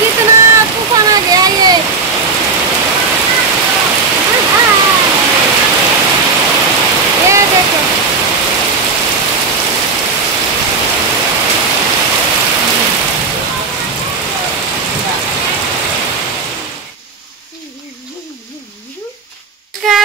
कितना तूफान आ गया ये। ये देखो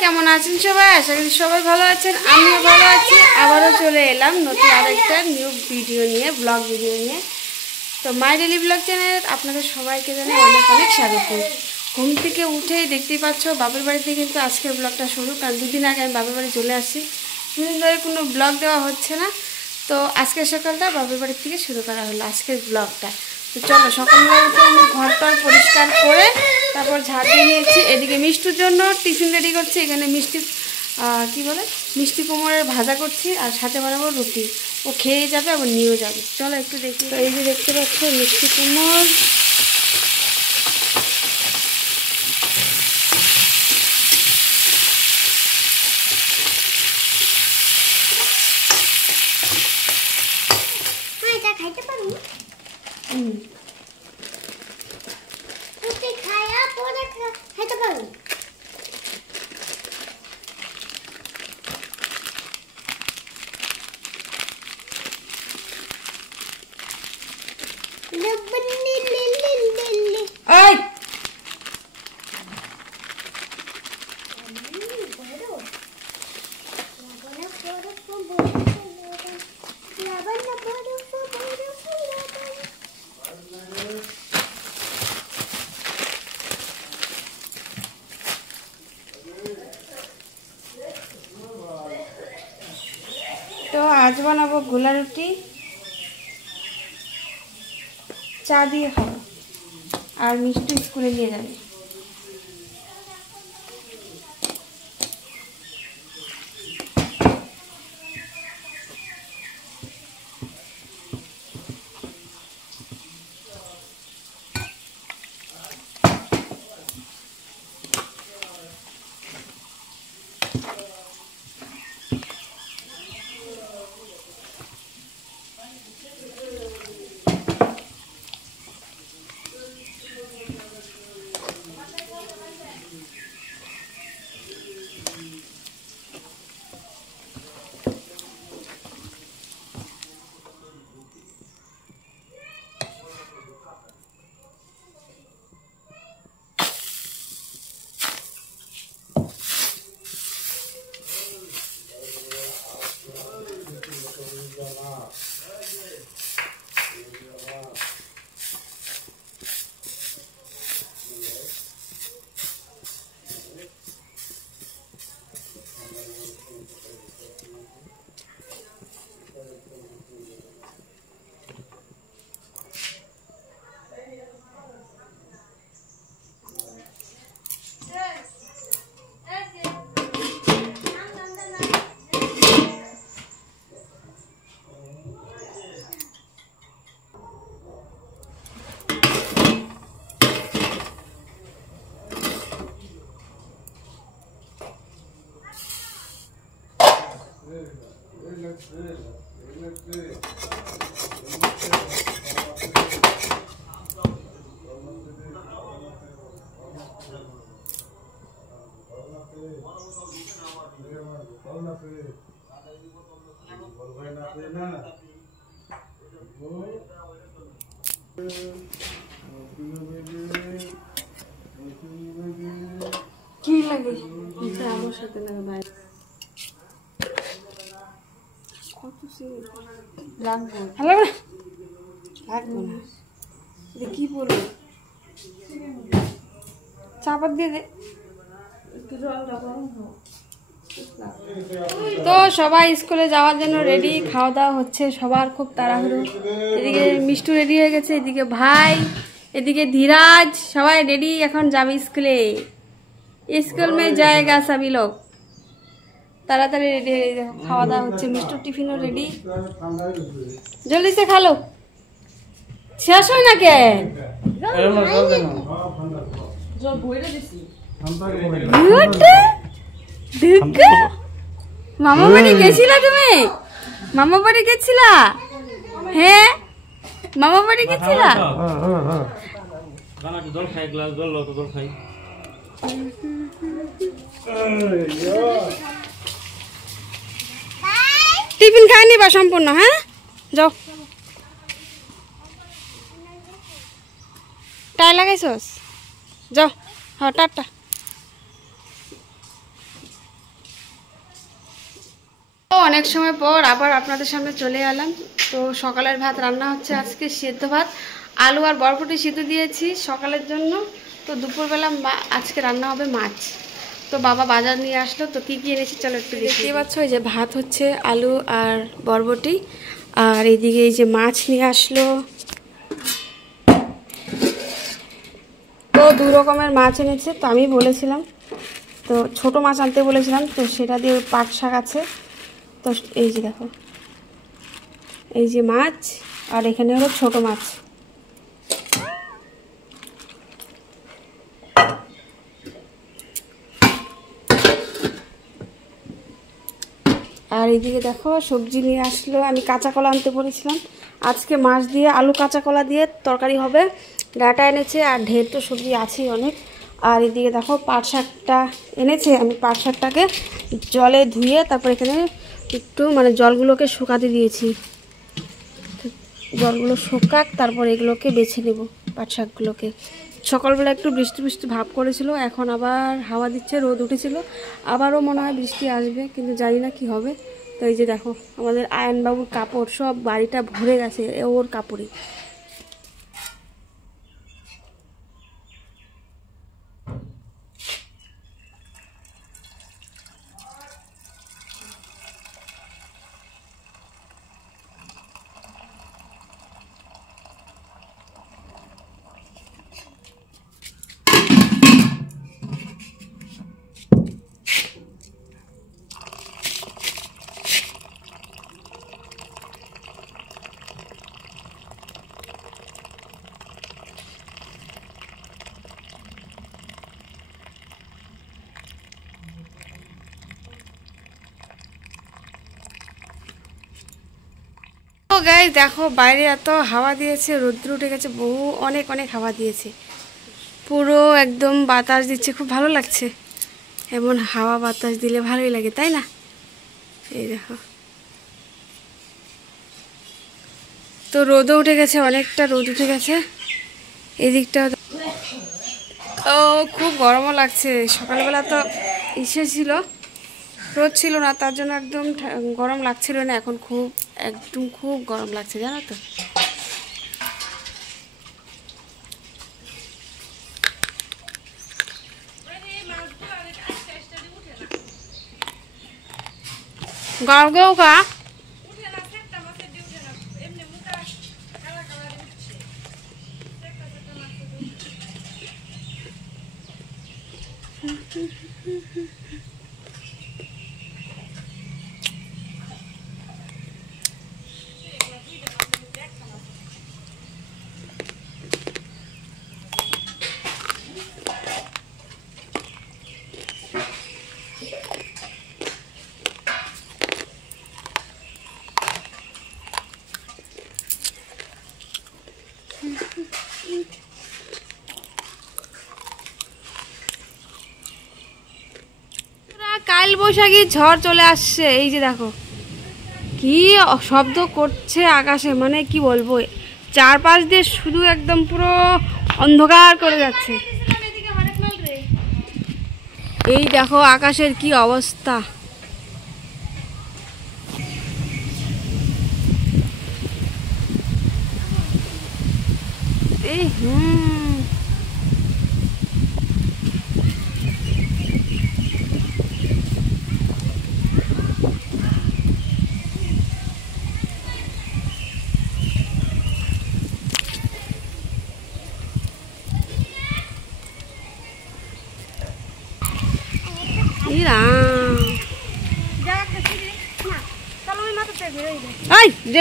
কেমন আছেন সবাই? আশা করি সবাই ভালো আছেন, আমিও ভালো আছি। আবারও চলে এলাম নতুন আরেকটা নিউ ভিডিও নিয়ে, ব্লগ ভিডিও নিয়ে। তো মাই ডেলি ব্লগ চ্যানেল আপনাদের সবাইকে জানাই অনেক অনেক স্বাগত। ঘুম থেকে উঠেই দেখতেই পাচ্ছ বাপের বাড়িতে কিন্তু আজকের ব্লগটা শুরু, কারণ দুদিন আগে আমি বাপের বাড়ি চলে আসছি। দুদিন ধরে কোনো ব্লগ দেওয়া হচ্ছে না, তো আজকের সকালটা বাপের বাড়ির থেকে শুরু করা হলো আজকের ব্লগটা। তো চলো, সকালবেলা উঠে আমি ঘরটার পরিষ্কার করে তারপর ঝাড় দিয়ে নিয়েছি। এদিকে মিষ্টির জন্য টিফিন রেডি করছি। এখানে মিষ্টি মিষ্টি কুমড়োর ভাজা করছি, আর সাথে বানাবো রুটি। ও খেয়ে যাবে, আবার নিয়েও যাবে। চলো একটু দেখি। তো এই যে দেখতে পাচ্ছ মিষ্টি কুমড়, খাইতে পারো খায়া পরে খাইতে পারো। তো আজ বানাবো গোলা রুটি, চা দিয়ে খাবো, আর মিষ্টি স্কুলে নিয়ে যাবে। কি লাগে আমার সাথে লাগে ভাই, কত সে লাগবে। হ্যালো লাগবে না, এটা কি বলবো, চাপাত দিয়ে দে। তো সবাই স্কুলে যাওয়ার জন্য রেডি, খাওয়া দাওয়া হচ্ছে সবার, খুব তাড়াহুড়ো। এদিকে মিষ্টু রেডি হয়ে গেছে, এদিকে ভাই, এদিকে ধীরাজ, সবাই রেডি, এখন যাবে স্কুলে। स्कूल में जाएगा सभी लोग। ताड़ाताड़ी रेडी হয়ে দেখো, খাওয়া দাওয়া হচ্ছে, মিষ্টুর টিফিনও রেডি। জলদি সে খা লো, শেষ হয় না কে? মামা বাড়ি গেছিলা তুমি? মামা বাড়ি গেছিলা? হ্যাঁ মামা বাড়ি গেছিলা? টিফিন খাই নিবা সম্পূর্ণ? হ্যাঁ যাও। টাই লাগাইছস? যাও। হ্যাঁ টাটা। অনেক সময় পর আবার আপনাদের সামনে চলে এলাম। তো সকালের ভাত রান্না হচ্ছে, আজকে সেদ্ধ ভাত, আলু আর বরবটি সিদ্ধ দিয়েছি সকালের জন্য। তো দুপুরবেলা আজকে রান্না হবে মাছ। তো বাবা বাজার নিয়ে আসলো, তো কী কী এনেছি চলো একটু দেখতেই পাচ্ছ। এই যে ভাত হচ্ছে, আলু আর বরবটি, আর এইদিকে এই যে মাছ নিয়ে আসলো। তো দু রকমের মাছ এনেছে। তো আমি বলেছিলাম, তো ছোট মাছ আনতে বলেছিলাম, তো সেটা দিয়ে পাট শাক আছে। তো এই যে দেখো, এই যে মাছ, আর এখানে হলো ছোট মাছ। আর এইদিকে দেখো সবজি নিয়ে আসলো। আমি কাঁচা কলা আনতে বলেছিলাম, আজকে মাছ দিয়ে আলু কাঁচা কলা দিয়ে তরকারি হবে। ডাঁটা এনেছে, আর ঢের তো সবজি আছেই অনেক। আর এদিকে দেখো পাট শাকটা এনেছে। আমি পাট শাকটাকে জলে ধুয়ে তারপর এখানে একটু মানে জলগুলোকে শুকাতে দিয়েছি। জলগুলো শুকাক, তারপর এগুলোকে বেছে নেব পাট শাকগুলোকে। সকালবেলা একটু বৃষ্টি বৃষ্টি ভাব করেছিল, এখন আবার হাওয়া দিচ্ছে, রোদ উঠেছিল, আবারও মনে হয় বৃষ্টি আসবে, কিন্তু জানি না কি হবে। তো এই যে দেখো আমাদের আয়নবাবুর কাপড় সব বাড়িটা ভরে গেছে ওর কাপড়ে। গাইস দেখো বাইরে এত হাওয়া দিয়েছে, রোদ্র উঠে গেছে, বহু অনেক অনেক হাওয়া দিয়েছে, পুরো একদম বাতাস দিচ্ছে, খুব ভালো লাগছে। এমন হাওয়া বাতাস দিলে ভালোই লাগে, তাই না? এই দেখো, তো রোদও উঠে গেছে, অনেকটা রোদ উঠে গেছে এদিকটা। ও খুব গরমও লাগছে। সকালবেলা তো ইসে ছিল, রোদ ছিল না, তার জন্য একদম গরম লাগছিল না। এখন খুব একদম খুব গরম লাগছে, জানো তো। গাও গাও কা কাল বৈশাখী ঝড় চলে আসছে। এই যে দেখো কি শব্দ করছে আকাশে, মানে কি বলবো, চারপাশ দিয়ে শুধু একদম পুরো অন্ধকার করে যাচ্ছে। এই দেখো আকাশের কি অবস্থা।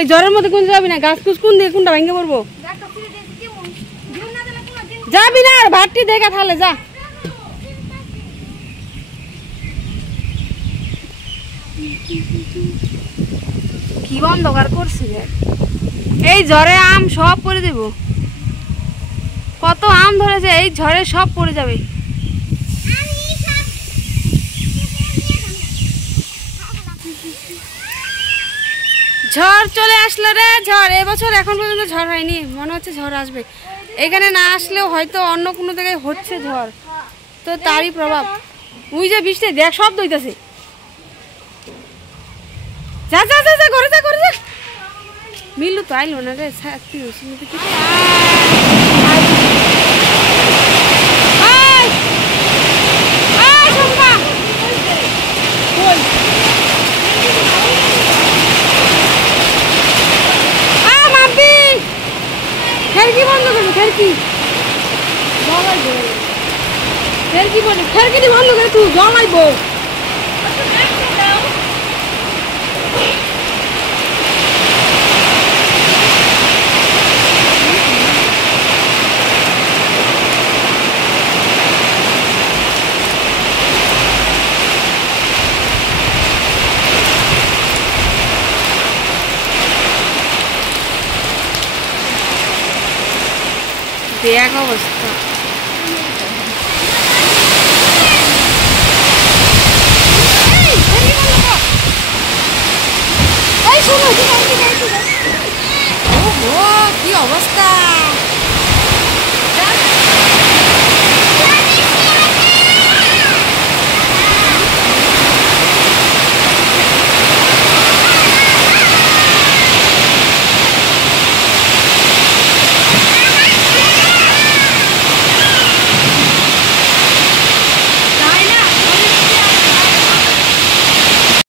এই জ্বরের মধ্যে কোন যাবি না, গাছ কুছ কোন দিয়ে কোনটা ভেঙে পড়বো, যাবি না। আর ভাতটি দেখা তাহলে যা। কি অন্ধকার করছে। এই ঝড়ে আম সব পড়ে দেব। কত আম ধরেছে, এই ঝড়ে সব পড়ে যাবে। ঝড় চলে আসলো রে, ঝড়। এবছর এখন পর্যন্ত ঝড় হয়নি, মনে হচ্ছে ঝড় আসবে। এখানে না আসলেও হয়তো অন্য কোনো জায়গায় হচ্ছে ঝড়, তো তারই প্রভাব। ওই যে বৃষ্টি দেখ, সব দইতেছে। যা যা যা যা, ঘরে যা, ঘরে যা। মিলু তো আইলো না রে, খেরকি বন্ধ করবো, খেরকি খেরকি বলে, খেরকি বন্ধ করে তুই জমাইবো। দেখ অবস্থা। কি অবস্থা।